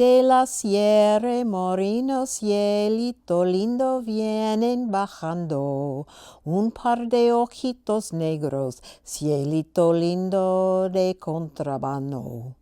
De la sierra moreno cielito lindo vienen bajando un par de ojitos negros, cielito lindo de contrabando.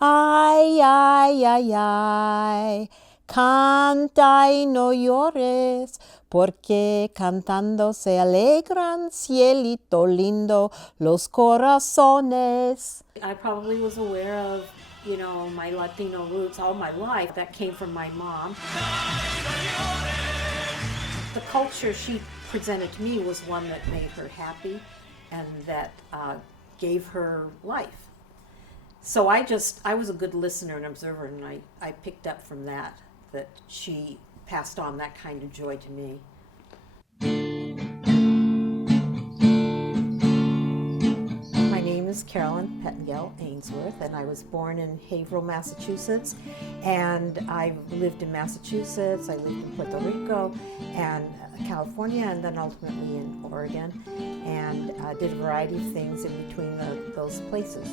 Ay, ay, ay, ay, canta y no llores, porque cantando se alegran, cielito lindo, los corazones. I probably was aware of, my Latino roots all my life. That came from my mom. The culture she presented to me was one that made her happy and that gave her life. So I was a good listener and observer, and I picked up from that she passed on that kind of joy to me. My name is Carolyn Pettengill Ainsworth, and I was born in Haverhill, Massachusetts, and I've lived in Massachusetts, I lived in Puerto Rico, and California, and then ultimately in Oregon, and did a variety of things in between those places.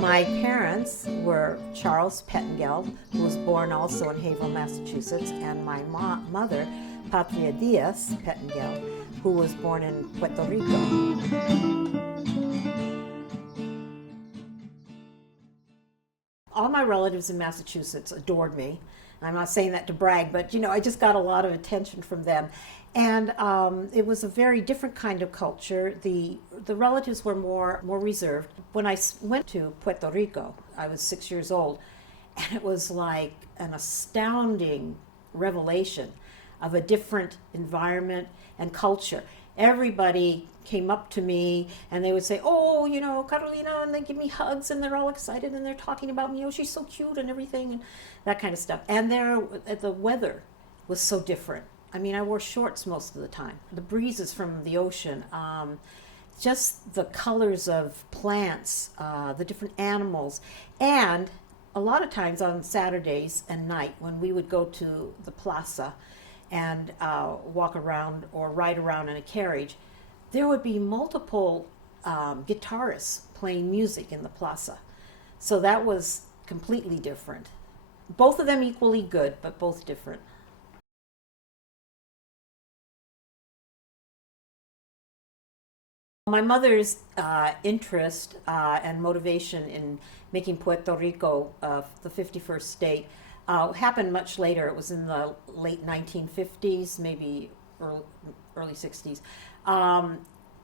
My parents were Charles Pettengill, who was born also in Haverhill, Massachusetts, and my mother, Patria Diaz Pettengill, who was born in Puerto Rico. All my relatives in Massachusetts adored me. I'm not saying that to brag, but I just got a lot of attention from them. And it was a very different kind of culture. The relatives were more reserved. When I went to Puerto Rico, I was 6 years old, and it was like an astounding revelation of a different environment and culture. Everybody came up to me and they would say, "Oh, Carolina," and they give me hugs and they're all excited and they're talking about me. "Oh, she's so cute," and everything, and that kind of stuff. And the weather was so different. I mean, I wore shorts most of the time. The breezes from the ocean, just the colors of plants, the different animals, and a lot of times on Saturdays and night when we would go to the plaza and walk around or ride around in a carriage, there would be multiple guitarists playing music in the plaza. So that was completely different. Both of them equally good, but both different. My mother's interest and motivation in making Puerto Rico the 51st state happened much later. It was in the late 1950s, maybe early 60s.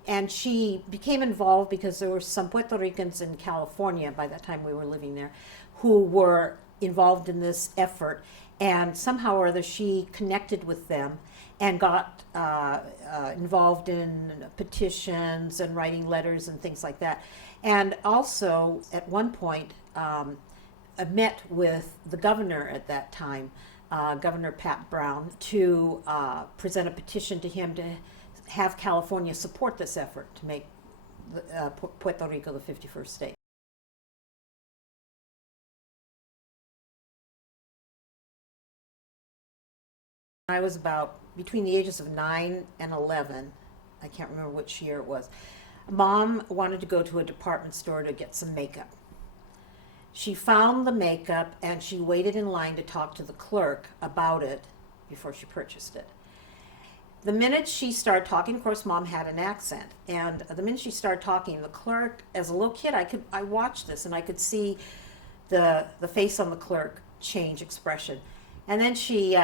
And she became involved because there were some Puerto Ricans in California by that time we were living there who were involved in this effort. And somehow or other she connected with them and got involved in petitions and writing letters and things like that. And also, at one point, met with the governor at that time, Governor Pat Brown, to present a petition to him to have California support this effort to make Puerto Rico the 51st state. I was about between the ages of 9 and 11. I can't remember which year it was. Mom wanted to go to a department store to get some makeup. She found the makeup and she waited in line to talk to the clerk about it before she purchased it. The minute she started talking, of course, Mom had an accent, and the minute she started talking, the clerk, as a little kid, I watched this and I could see the face on the clerk change expression. And then she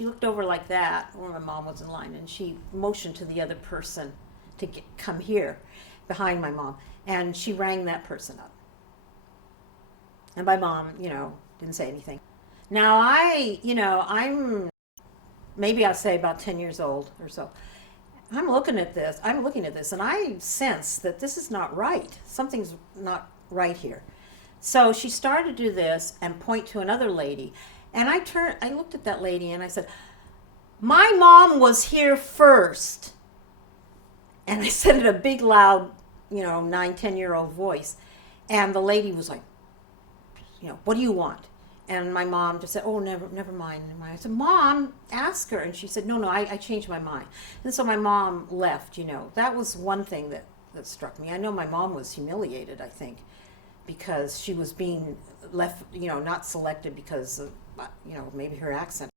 looked over like that when my mom was in line, and she motioned to the other person to come here behind my mom, and she rang that person up. And my mom, didn't say anything. Now I'm maybe I'll say about 10 years old or so. I'm looking at this, and I sense that this is not right. Something's not right here. So she started to do this and point to another lady. And I looked at that lady and I said, "My mom was here first." And I said it in a big, loud, 9, 10-year-old voice. And the lady was like, "What do you want?" And my mom just said, "Oh, never mind. I said, "Mom, ask her." And she said, No, I changed my mind. And so my mom left, That was one thing that struck me. I know my mom was humiliated, I think, because she was being left, not selected because of, maybe her accent.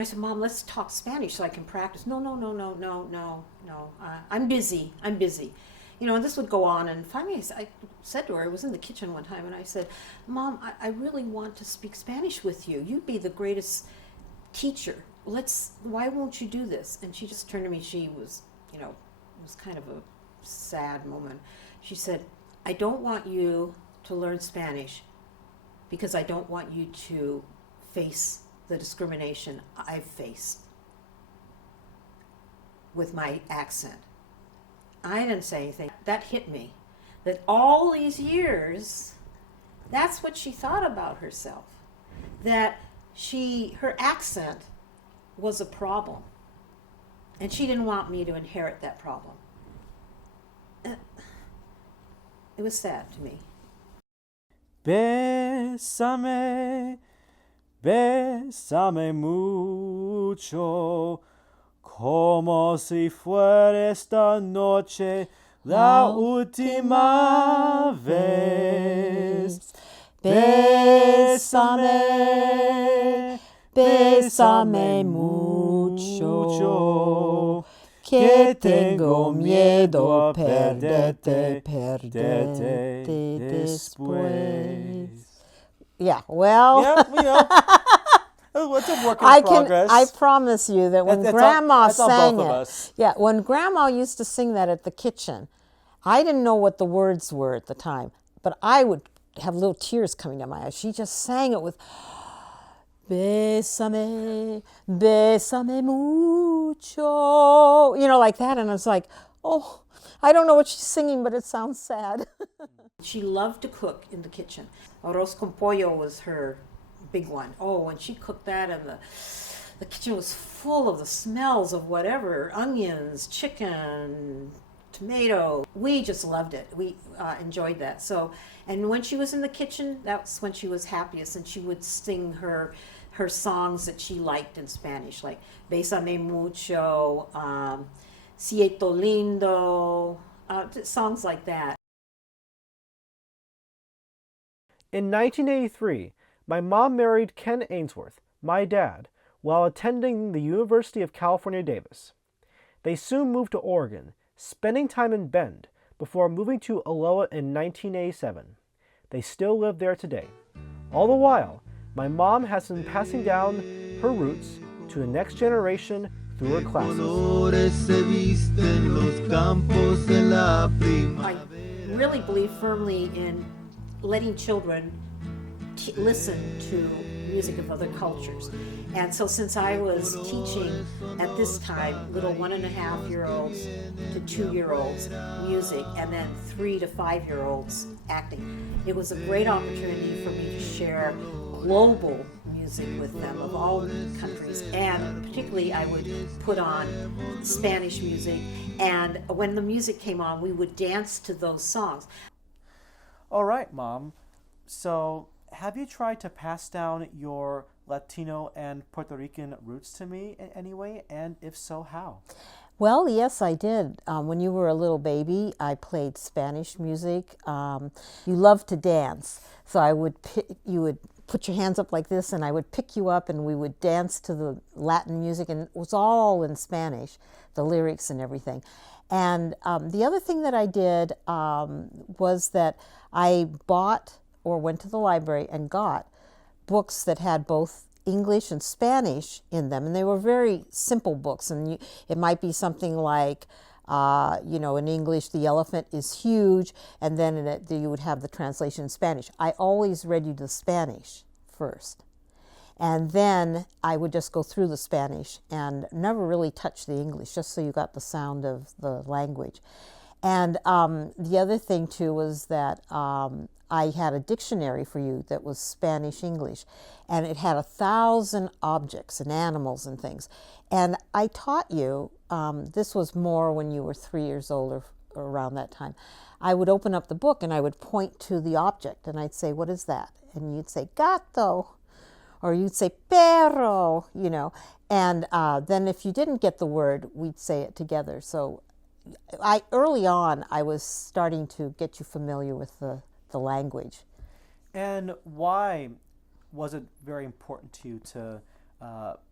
I said, Mom, let's talk Spanish so I can practice. No, no, no, no, no, no, no. I'm busy. I'm busy. And this would go on. And finally, I said to her, I was in the kitchen one time, and I said, Mom, I really want to speak Spanish with you. You'd be the greatest teacher. Why won't you do this? And she just turned to me. She was, it was kind of a sad moment. She said, I don't want you to learn Spanish because I don't want you to face the discrimination I've faced with my accent. I didn't say anything. That hit me. That all these years, that's what she thought about herself. That her accent was a problem. And she didn't want me to inherit that problem. It was sad to me. Bésame, bésame mucho, como si fuera esta noche la última vez. Bésame, bésame mucho, que tengo miedo a perderte después. Yeah, well, it's a work in progress. I promise you that when Grandma sang it, when Grandma used to sing that at the kitchen, I didn't know what the words were at the time, but I would have little tears coming down my eyes. She just sang it with Bésame, bésame mucho, like that, and I was like, oh, I don't know what she's singing, but it sounds sad. She loved to cook in the kitchen. Arroz con pollo was her big one. Oh, when she cooked that, and the kitchen was full of the smells of whatever, onions, chicken, tomato. We just loved it. We enjoyed that. So, and when she was in the kitchen, that's when she was happiest, and she would sing her songs that she liked in Spanish, like Bésame Mucho, Cielo Lindo, songs like that. In 1983, my mom married Ken Ainsworth, my dad, while attending the University of California, Davis. They soon moved to Oregon, spending time in Bend, before moving to Aloha in 1987. They still live there today. All the while, my mom has been passing down her roots to the next generation through her classes. I really believe firmly in letting children listen to music of other cultures. And so since I was teaching at this time little 1.5-year-olds to 2-year-olds music, and then 3 to 5-year-olds acting, it was a great opportunity for me to share global music with them of all countries, and particularly I would put on Spanish music, and when the music came on, we would dance to those songs. All right, Mom. So, have you tried to pass down your Latino and Puerto Rican roots to me in any way? And if so, how? Well, yes, I did. When you were a little baby, I played Spanish music. You loved to dance, so you would put your hands up like this, and I would pick you up, and we would dance to the Latin music, and it was all in Spanish, the lyrics and everything. And the other thing that I did was that I bought or went to the library and got books that had both English and Spanish in them, and they were very simple books. And it might be something like, in English, the elephant is huge, and then you would have the translation in Spanish. I always read you the Spanish first, and then I would just go through the Spanish and never really touch the English, just so you got the sound of the language. And the other thing, too, was that I had a dictionary for you that was Spanish-English, and it had 1,000 objects and animals and things. And I taught you, this was more when you were 3 years old or around that time. I would open up the book and I would point to the object, and I'd say, what is that? And you'd say, gato, or you'd say, perro, And then if you didn't get the word, we'd say it together. So early on, I was starting to get you familiar with the language. And why was it very important to you to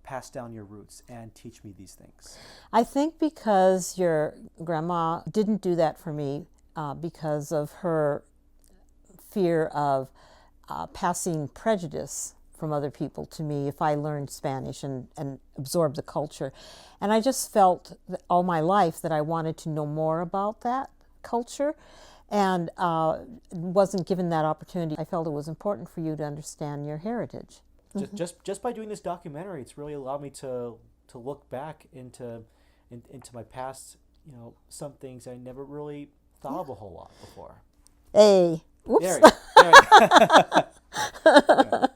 pass down your roots and teach me these things? I think because your grandma didn't do that for me because of her fear of passing prejudice from other people to me if I learned Spanish and absorbed the culture. And I just felt that all my life that I wanted to know more about that culture, and wasn't given that opportunity. I felt it was important for you to understand your heritage. Just by doing this documentary, it's really allowed me to look back into my past. Some things I never really thought of a whole lot before. Hey, whoops. There you go.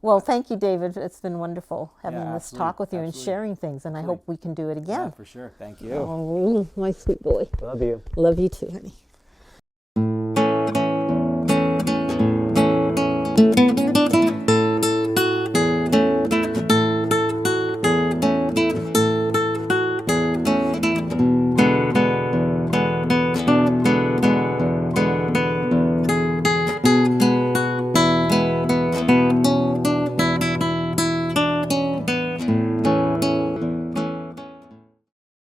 Well, thank you, David. It's been wonderful having Yeah, this talk with you and absolutely. sharing things, and I hope we can do it Yeah, again. for sure. Thank you. Oh, my sweet boy. Love you. Love you too, honey.